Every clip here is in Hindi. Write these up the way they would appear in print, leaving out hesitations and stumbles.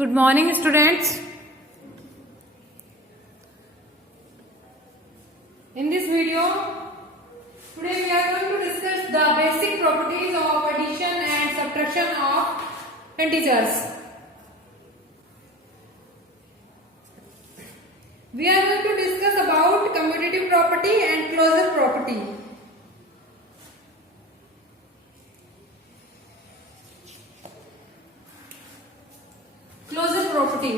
Good morning, students. In this video, today we are going to discuss the basic properties of addition and subtraction of integers. We are going to discuss about commutative property and closure property. Closure property.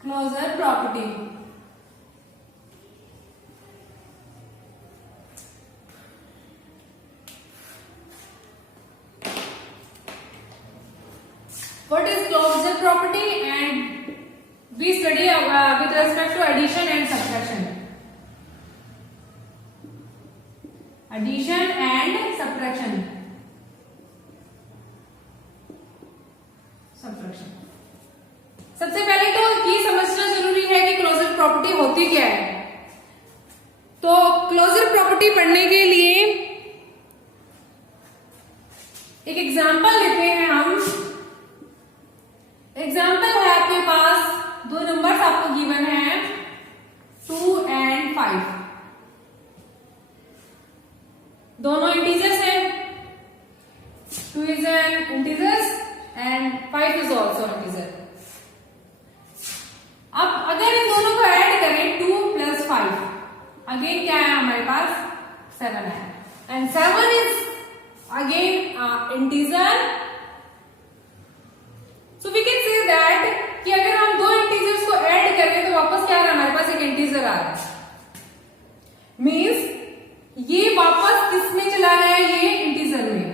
Closure property. What is closure property? And we study with respect to addition and subtraction. Addition and subtraction. सबसे पहले तो ये समझना जरूरी है कि क्लोजर प्रॉपर्टी होती क्या है। तो क्लोजर प्रॉपर्टी पढ़ने के लिए एक एग्जांपल लेते हैं हम। एग्जांपल है आपके पास दो नंबर्स आपको गिवन है 2 and 5। दोनों इंटीजर्स हैं। 2 is an integer and 5 is also integer। अब अगर इन दोनों को ऐड करें 2 plus 5, अगेन क्या है हमारे पास 7 है। And 7 is again integer. So we can say that कि अगर हम दो इंटीजर्स को ऐड करें तो वापस क्या आ रहा है हमारे पास एक इंटीजर आ रहा है। मीन्स ये वापस किस में चला गया, ये इंटीजर में,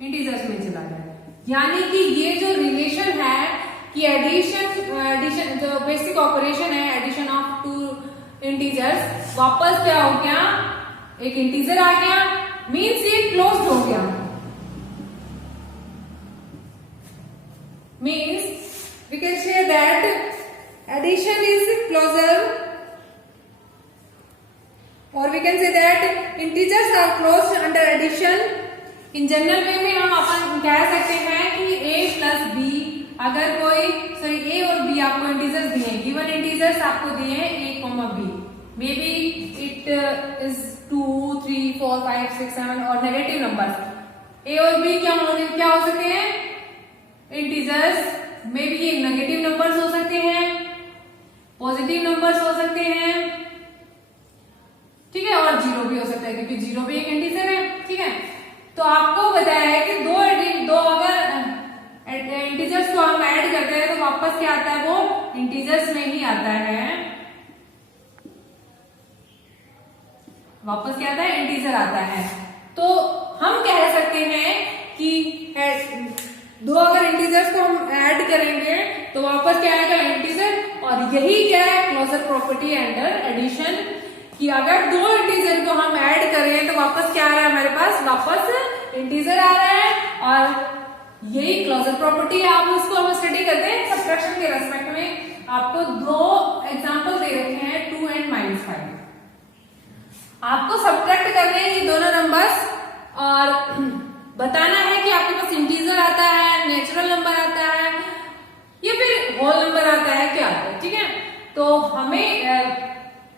इंटीजर्स में चला गया। यानी कि ये जो रिलेशन है कि एडिशन जो बेसिक ऑपरेशन है एडिशन ऑफ टू इंटीजर्स, वापस क्या हो गया एक इंटीजर आ गया। मीन्स ये क्लोज्ड हो गया। Means we can say that addition is closure, और we can say that integers are closed under addition. In general way में हम अपन कह सकते हैं कि a प्लस बी, अगर कोई ए और बी आपको इंटीजर्स दिए, गिवन इंटीजर्स आपको दिए a comma B, maybe it is 2 3 4 5 6 7 और नेगेटिव नंबर्स। a और b क्या हो सकते हैं इंटीजर्स। मे बी ये नेगेटिव नंबर्स हो सकते हैं, पॉजिटिव नंबर्स हो सकते हैं, ठीक है, और जीरो भी हो सकता है क्योंकि जीरो भी एक इंटीजर है। ठीक है, तो आपको बताया है कि दो अगर इंटीजर्स को हम ऐड करते हैं तो वापस क्या आता है, वो इंटीजर्स में ही आता है। वापस क्या आता है, इंटीजर आता है। तो हम कह सकते हैं कि दो अगर इंटीजर्स को हम ऐड करेंगे तो वापस क्या आएगा, इंटीजर। और यही क्या है क्लोजर प्रॉपर्टी अंडर एडिशन, कि अगर दो इंटीजर को हम ऐड करें तो वापस क्या आ रहा है हमारे पास, वापस इंटीजर आ रहा है। और यही क्लोजर प्रॉपर्टी है। आप उसको हम स्टडी करते हैं सब्ट्रैक्शन के रेस्पेक्ट में। आपको दो एग्जांपल दे रखे हैं 2 and -5। आपको सब्ट्रैक्ट करने हैं ये दोनों नंबर्स और बताना है कि आपके पास इंटीजर आता है, नेचुरल नंबर आता है या फिर होल नंबर आता है, क्या आता है। ठीक है, तो हमें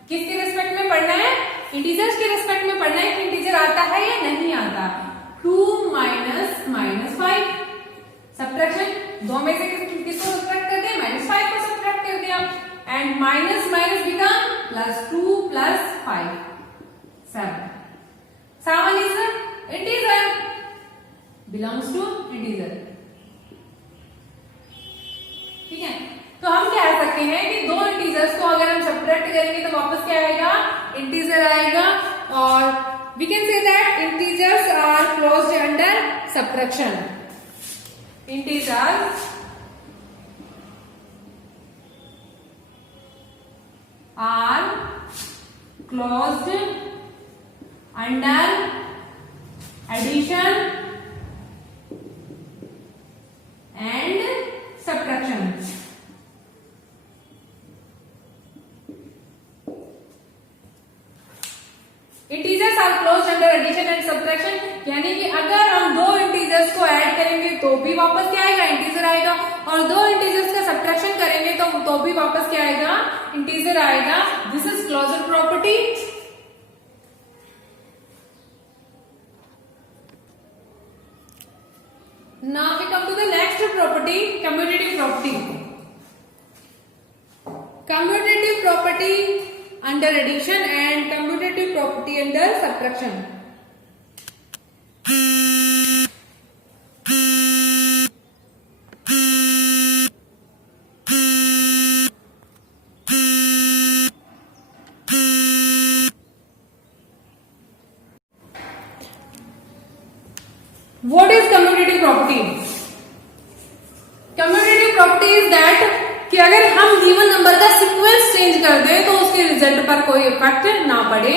किसके रेस्पेक्ट में पढ़ना है, इंटीजर्स के रेस्पेक्ट में पढ़ना है कि इंटीजर आता है या नहीं आता। 2 - -5 सब्ट्रैक्शन, दो में से किसको सब्ट्रैक्ट कर दिया, -5 को सब्ट्रैक्ट कर दिया। And minus minus become +2 + 5 7। 7 is integer, belongs to integer. ठीक है, तो हम कह सकते हैं कि दो इंटीजर्स को अगर हम सब्ट्रैक्ट करेंगे तो वापस क्या आएगा, इंटीजर आएगा। और we can say that integers are closed under subtraction. Integers are closed under addition and subtraction. Integers are closed under addition and subtraction, यानी कि अगर हम दो इंटीजर्स को ऐड करेंगे तो भी वापस क्या आएगा, इंटीजर आएगा, और दो इंटीजर्स का सब्ट्रैक्शन करेंगे तो भी वापस क्या आएगा, इंटीजर आएगा। This is closure property. Now we come to the next property, commutative property. Commutative property under addition and commutative property under subtraction. What is commutative property? Commutative property is that कि अगर हम गिवन नंबर का सीक्वेंस चेंज कर दें तो उसके रिजल्ट पर कोई इफेक्ट ना पड़े।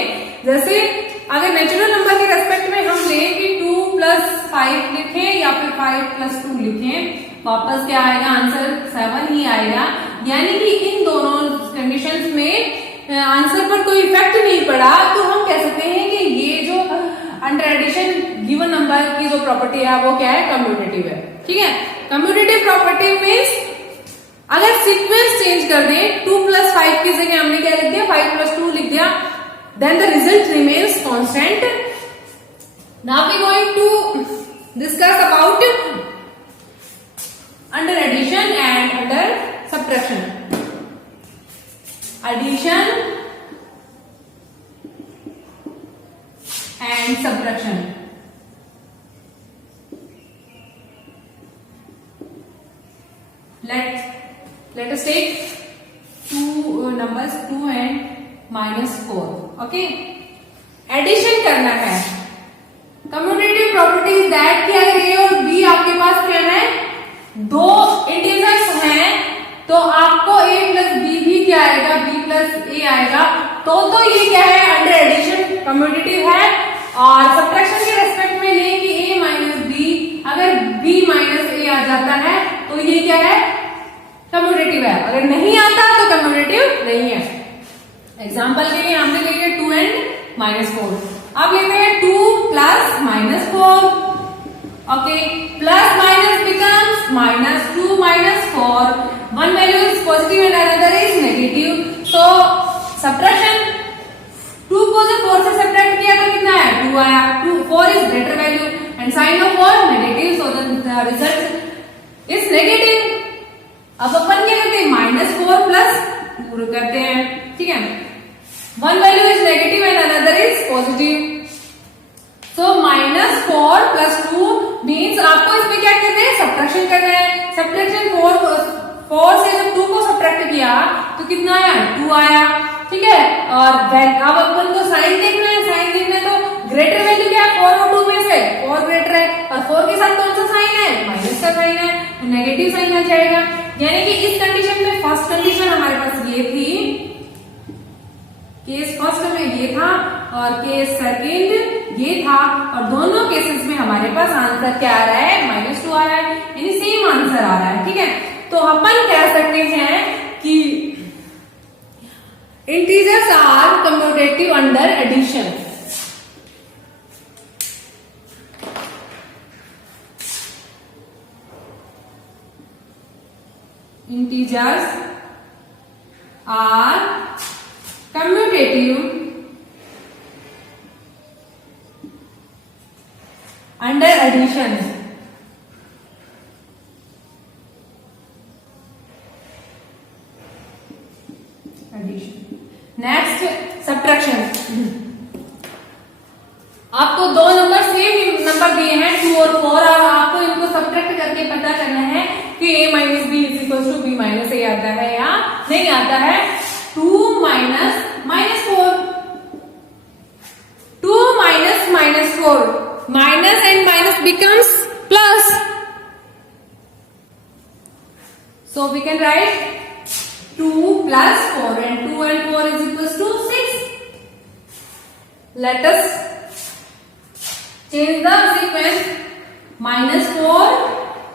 जैसे अगर नेचुरल नंबर के रेस्पेक्ट में हम लें कि 2 + 5 लिखें या फिर 5 + 2 लिखें, वापस क्या आएगा, आंसर 7 ही आएगा। यानी कि इन दोनों कंडीशंस में आंसर पर कोई इफेक्ट नहीं पड़ा, तो हम कह सकते हैं कि ये जो अंडर एडिशन गिवन नंबर की जो प्रॉपर्टी है वो क्या है, कम्यूटेटिव है। ठीक है, कम्यूटेटिव प्रॉपर्टी मीन्स अगर सीक्वेंस चेंज कर दें, 2 + 5 की जगह हमने क्या लिख दिया, 5 + 2 लिख दिया, then the result remains constant. Now we going to discuss about under addition and under subtraction. Addition and subtraction. Let us take two numbers 2 and -4. Okay, addition करना है। कम्यूटेटिव प्रॉपर्टी इज दैट कि अगर ए और बी आपके पास क्या है, दो इंटीजर्स हैं, तो आपको a + b भी क्या आएगा, b + a आएगा। तो ये क्या है, अंडर एडिशन कम्यूटेटिव है। और सब्ट्रैक्शन के रेस्पेक्ट में लें कि a - b, अगर b - a आ जाता है तो ये क्या है, कम्यूटेटिव है। अगर नहीं आता तो कम्यूटेटिव नहीं है। एग्जांपल के लिए हमने लेंगे 2 and -4। अब लेते हैं 2 + -4। Okay, plus minus becomes -2 - 4। One value is positive and another is negative. So subtraction, 2 को जब 4 से सब्ट्रैक्ट किया तो कितना है, 2 आया। 4 is greater value and sign of 4 negative, so the result is negative. अब अपन क्या करते हैं, -4 + 2 करते हैं। ठीक है, one value is negative and another is positive. So -4 + 2 means आपको इसमें क्या करना है, सब्ट्रैक्शन करना है। सब्ट्रैक्शन 4 से जब 2 को सब्ट्रैक्ट किया तो कितना आया, 2 आया। ठीक है, और अब अपन को साइन देखना है। साइन देखना है तो ग्रेटर वैल्यू क्या है, 4 और 2 में से 4 ग्रेटर है, और 4 के साथ कौन सा साइन है, माइनस का साइन है, तो नेगेटिव साइन आ जाएगा। यानी कि इस कंडीशन में फर्स्ट कंडीशन हमारे पास ये थी, केस फर्स्ट में ये था और केस सेकंड ये था, और दोनों केसेस में हमारे पास आंसर क्या आ रहा है, -2 आ रहा है, यानी सेम आंसर आ रहा है। ठीक है, तो अपन कह सकते हैं कि integers are commutative under addition. Integers are commutative under addition. Next subtraction. आपको दो नंबर सेम नंबर दिए हैं 2 और 4, और आपको इनको सब्ट्रैक्ट करके पता करना है कि a - b = b - a आता है या नहीं आता है। 2 - -4, 2 - -4, minus and minus becomes plus, so we can write 2 + 4, and 2 and 4 is equals to 6. Let us change the sequence। -4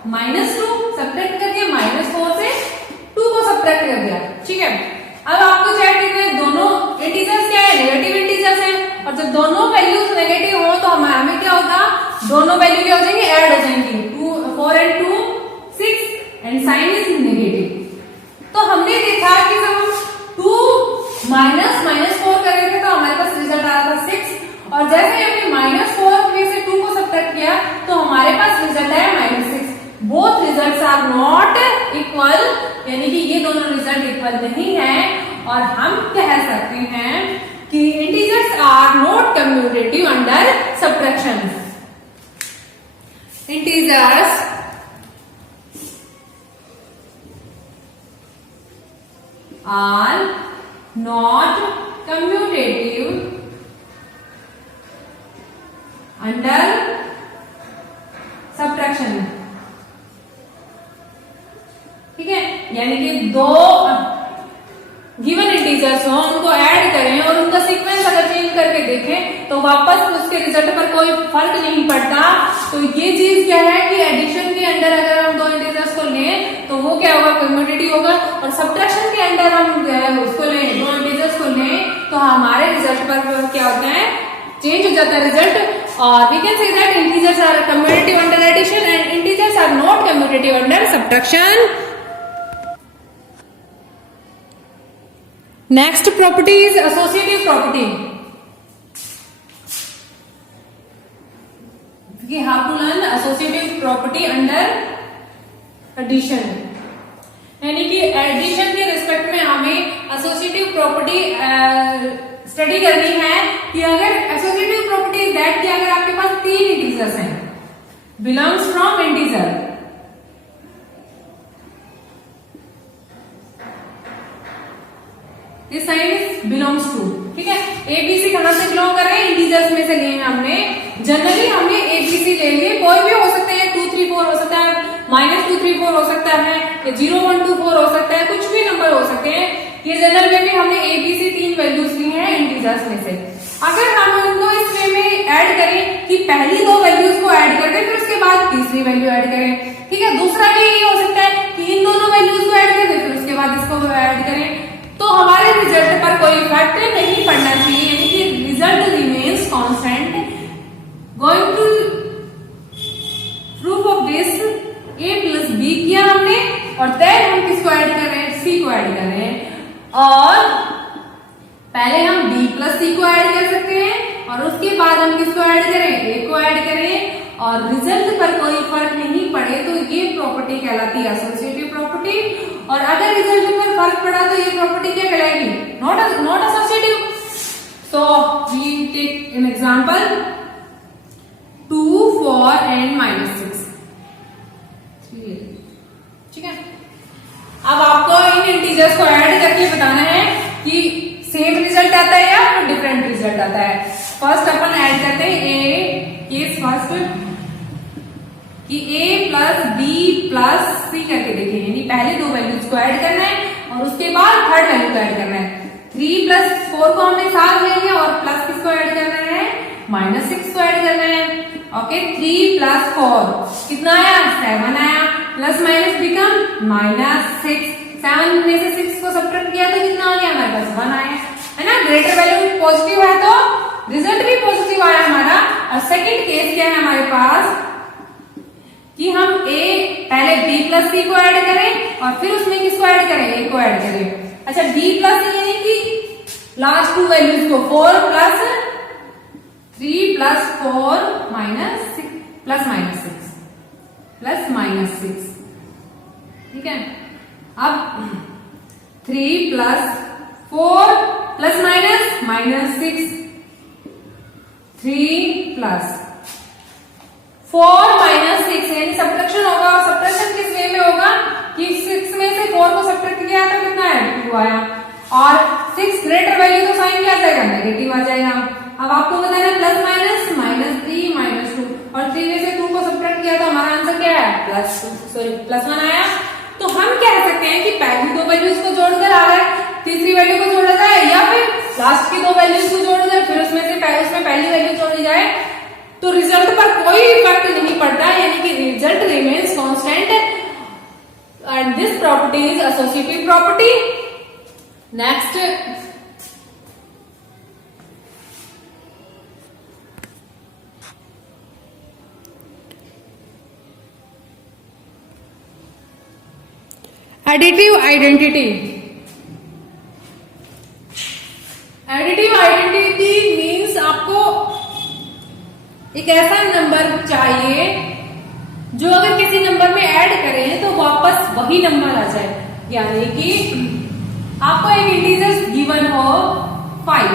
-2 subtract कर दिया, -4 से 2 को सब्ट्रैक्ट कर दिया। ठीक है, अब आपको चेक करना है दोनों इंटीजर्स क्या है, नेगेटिव इंटीजर्स हैं, और जब दोनों दोनों वैल्यू क्या हो जाएंगे, ऐड हो जाएंगी। 4 and 2 6 and sign is negative. तो हमने देखा कि जब हम 2 -4 कर रहे थे तो हमारे पास रिजल्ट आ रहा था 6, और जैसे हमने -4 में से 2 को सब्ट्रैक्ट किया तो हमारे पास रिजल्ट आया -6। Both results are not equal, यानी कि ये दोनों रिजल्ट इक्वल नहीं है, और हम कह सकते हैं कि integers are not commutative under subtraction. Integers are not commutative under subtraction. ठीक है, यानी कि दो गिवन इंटीजर्स हो, उनको ऐड करें और उनका सीक्वेंस अगर चेंज करके देखें तो वापस उसके रिजल्ट पर कोई फर्क नहीं पड़ता। तो ये चीज क्या है कि एडिशन के अंदर अगर हम दो इंटीजर्स को लें तो वो क्या होगा, कम्यूटेटिव होगा, और सब्ट्रैक्शन के अंदर हम उसको लें, दो इंटीजर्स को लें तो हमारे रिजल्ट पर क्या होता है, चेंज हो जाता है रिजल्ट। और we can say that integers are commutative under addition and integers are not commutative under subtraction. Next property is associative property. We have to learn associative property under addition. यानी कि एडिशन के रिस्पेक्ट में हमें एसोसिएटिव प्रॉपर्टी स्टडी करनी है कि अगर एसोसिएटिव प्रॉपर्टी दैट कि अगर आपके पास 3 इंटीजर्स हैं, belongs from integer, this sign is belongs to. ठीक है, एबीसी कहां से बिलोंग कर रहे हैं, इंटीजर्स में से लिए हैं हमने। जनरली हमने एबीसी ले लिए, कोई भी हो सकते हैं, 2 3 4 हो सकता है, -2 3 4 हो सकता है, या 0 1 2 4 हो सकता है, कुछ भी नंबर हो सकते हैं। ये जनरल वे में हमने एबीसी 3 वैल्यूज ली हैं इंटीजर्स में से। अगर हम उनको इस वे में ऐड करें कि पहली 2 वैल्यूज को ऐड कर दें, फिर उसके बाद तीसरी वैल्यू ऐड करें। ठीक है, दूसरा भी ये हो सकता है कि इन दोनों वैल्यूज को ऐड कर दें, फिर उसके बाद इसको ऐड करें, तो हमारे रिजल्ट पर कोई इफेक्ट नहीं पड़ना चाहिए, यानी कि result remains constant. Going to proof of this, a plus B किया हमने, और देन हम किसको ऐड कर रहे हैं, सी को ऐड कर रहे हैं, और पहले हम b प्लस सी को ऐड कर सकते हैं और उसके बाद हम किसको ऐड करें, a को ऐड करें, और रिजल्ट पर कोई फर्क नहीं पड़े तो ये प्रॉपर्टी कहलाती है एसोसिएटिव प्रॉपर्टी। और अगर रिजल्ट पर फर्क पड़ा तो ये प्रॉपर्टी क्या कहलाएगी, not associative. So we take an example 2 4 and -6। ठीक है, अब आपको इन इंटीजर्स को ऐड करके बताना है कि सेम रिजल्ट आता है या डिफरेंट रिजल्ट आता है। फर्स्ट अपन ऐड करते हैं केस फर्स्ट कि a प्लस बी प्लस सी करके देखें, यानी पहले 2 वैल्यूज को ऐड करना है और उसके बाद थर्ड वैल्यू को ऐड करना है। 3 + 4 को हमने साथ ले लिया और प्लस किसको ऐड करना है, -6 को ऐड करना है। ओके, 3 + 4 कितना आया, 7 आया, प्लस माइनस बिकम -6। 7 में से 6 को सब्ट्रैक्ट किया तो कितना आ गया, हमारे पास 1 आया, है ना। ग्रेटर वैल्यू पॉजिटिव है तो रिजल्ट भी पॉजिटिव आया हमारा। और सेकंड केस क्या है हमारे पास कि हम पहले b प्लस सी को ऐड करें और फिर उसमें किसको ऐड करें, a को ऐड करें। अच्छा, b प्लस सी यानी कि लास्ट 2 वैल्यूज को 4 + 3 + 4 -6 प्लस -6। ठीक है, अब 3 + 4 प्लस -6 3 + 4 -6 यानी सब्ट्रैक्शन होगा। और सब्ट्रैक्शन किस वे में होगा कि 6 में से 4 को सब्ट्रैक्ट किया तो कितना है, 2 आया, और 6 ग्रेटर वैल्यू तो साइन क्या आ जाएगा, नेगेटिव आ जाएगा। अब आपको बताना है प्लस माइनस -3 -2, और 3 में से 2 को सब्ट्रैक्ट किया तो हमारा आंसर क्या है, +1 आया। तो हम कह सकते हैं कि पहली 2 वैल्यूज को जोड़कर अगर तीसरी वैल्यू को जोड़ा जाए, या फिर लास्ट की 2 वैल्यूज को जोड़ा जाए फिर उसमें पहली वैल्यू जोड़ी जाए, तो रिजल्ट पर कोई इफेक्ट नहीं पड़ता, यानी कि result remains constant. And this property is associative property. Next, additive identity. Additive identity means आपको एक ऐसा नंबर चाहिए जो अगर किसी नंबर में ऐड करें तो वापस वही नंबर आ जाए। यानी कि आपको एक इंटीजर गिवन हो 5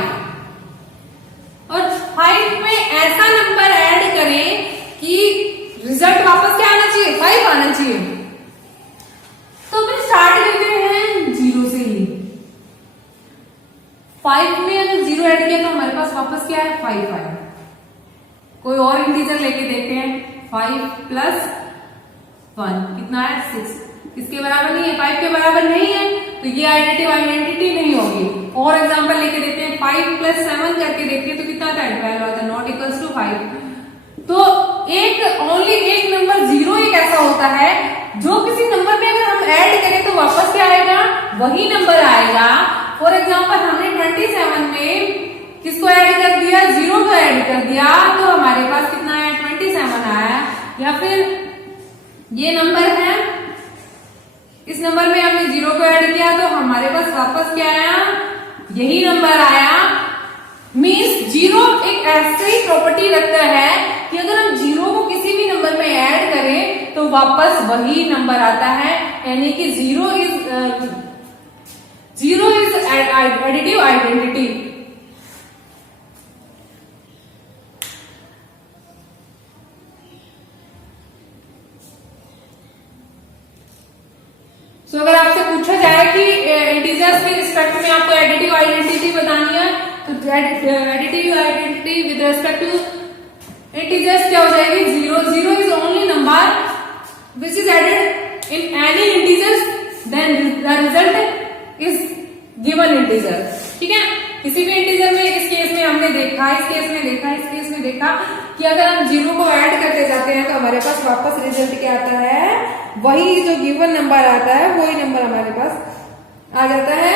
और 5 में ऐसा नंबर ऐड करें कि रिजल्ट वापस क्या आना चाहिए, 5 आना चाहिए। तो फिर स्टार्ट करते हैं 0 से ही। 5 में अगर 0 ऐड किया तो हमारे पास वापस क्या है, 5 आया। कोई और इंटीजर लेके देखते हैं। 5 प्लस 1 कितना है, 6। किसके बराबर नहीं है, 5 के बराबर नहीं है, तो ये एडिटिव आइडेंटिटी नहीं होगी। और एग्जांपल लेके देखते हैं। 5 प्लस 7 करके देखते हैं तो कितना आता है, 12 आता है, नॉट इक्वल्स टू 5। तो ओनली एक नंबर 0 एक ऐसा होता है जो किसी नंबर में अगर हम ऐड करें तो वापस क्या आएगा, वही नंबर आएगा। फॉर एग्जाम्पल हमने 27 में किसको ऐड कर दिया, 0 को ऐड कर दिया, तो हमारे पास कितना है, 27 आया। या फिर ये नंबर है, इस नंबर में हमने 0 को ऐड किया तो हमारे पास वापस क्या आया, यही नंबर आया। मीन्स 0 एक ऐसी प्रॉपर्टी रखता है कि अगर हम 0 को किसी भी नंबर में ऐड करें तो वापस वही नंबर आता है। यानी कि 0 इज एडिटिव आइडेंटिटी। तो अगर आपसे पूछा जाए कि इंटीजर्स के रिस्पेक्ट में आपको एडिटिव आइडेंटिटी बतानी है तो additive identity with respect to integers क्या हो जाएगी, 0 is only number which is added in any integers then the result is given integer. ठीक है, किसी भी इंटीजर में, इस केस में हमने देखा, इस केस में देखा, इस केस में देखा कि अगर हम 0 को ऐड करते जाते हैं तो हमारे पास वापस रिजल्ट क्या आता है, वही जो गिवन नंबर आता है वही नंबर हमारे पास आ जाता है।